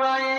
Oh,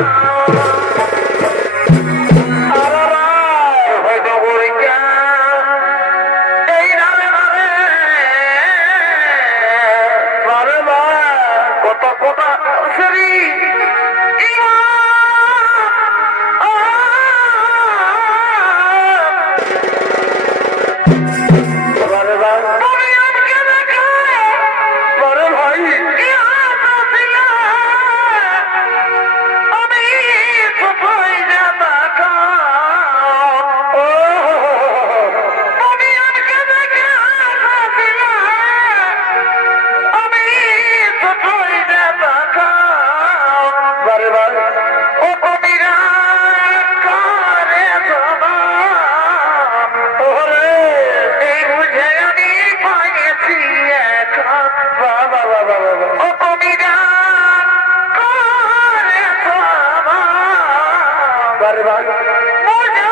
Yeah! ও কবিরা, করে ওরে, এই বুঝে আমি পাইছি বাবা বাবা ও কবিরা, করে জমা বারে বারে বুঝে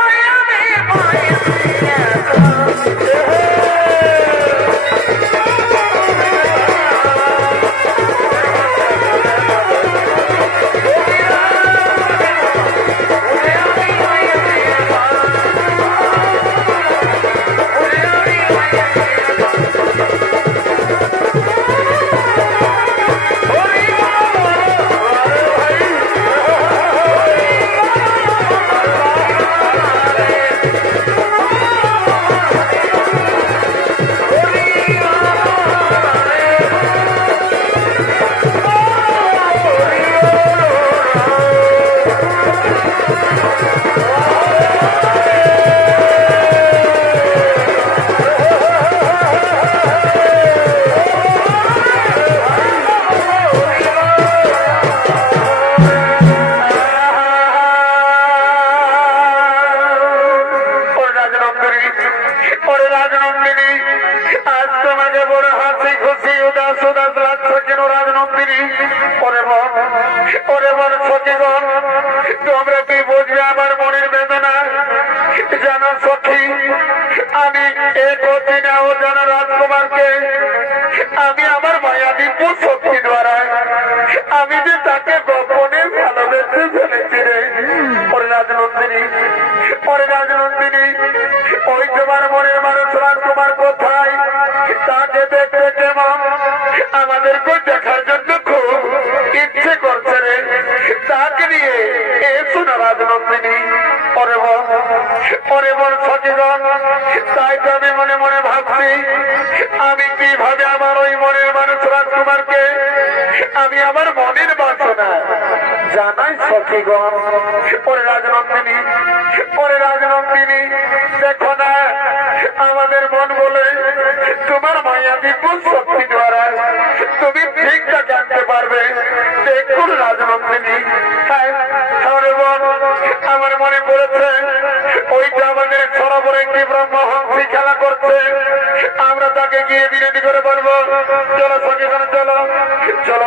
আমার সচেতন তোমরা কি বুঝবে আমার মনের বেদনা? জানো জানাই সখীগণ। ওরে রাজনন্দিনী ওরে রাজনন্দিনী। দেখো না আমাদের মন বলে তোমার মায়া বিপুল শক্তি দ্বারা তুমি ঠিকটা জানতে পারবে। দেখুন রাজনন্দিনী হ্যাঁ আমার মনে পড়েছে ওইটা আমাদের সরোবরে একটি ব্রহ্মহংসী খেলা করছে। আমরা তাকে গিয়ে বিরোধী করে বলব, চলো সচেতন চলো। চলো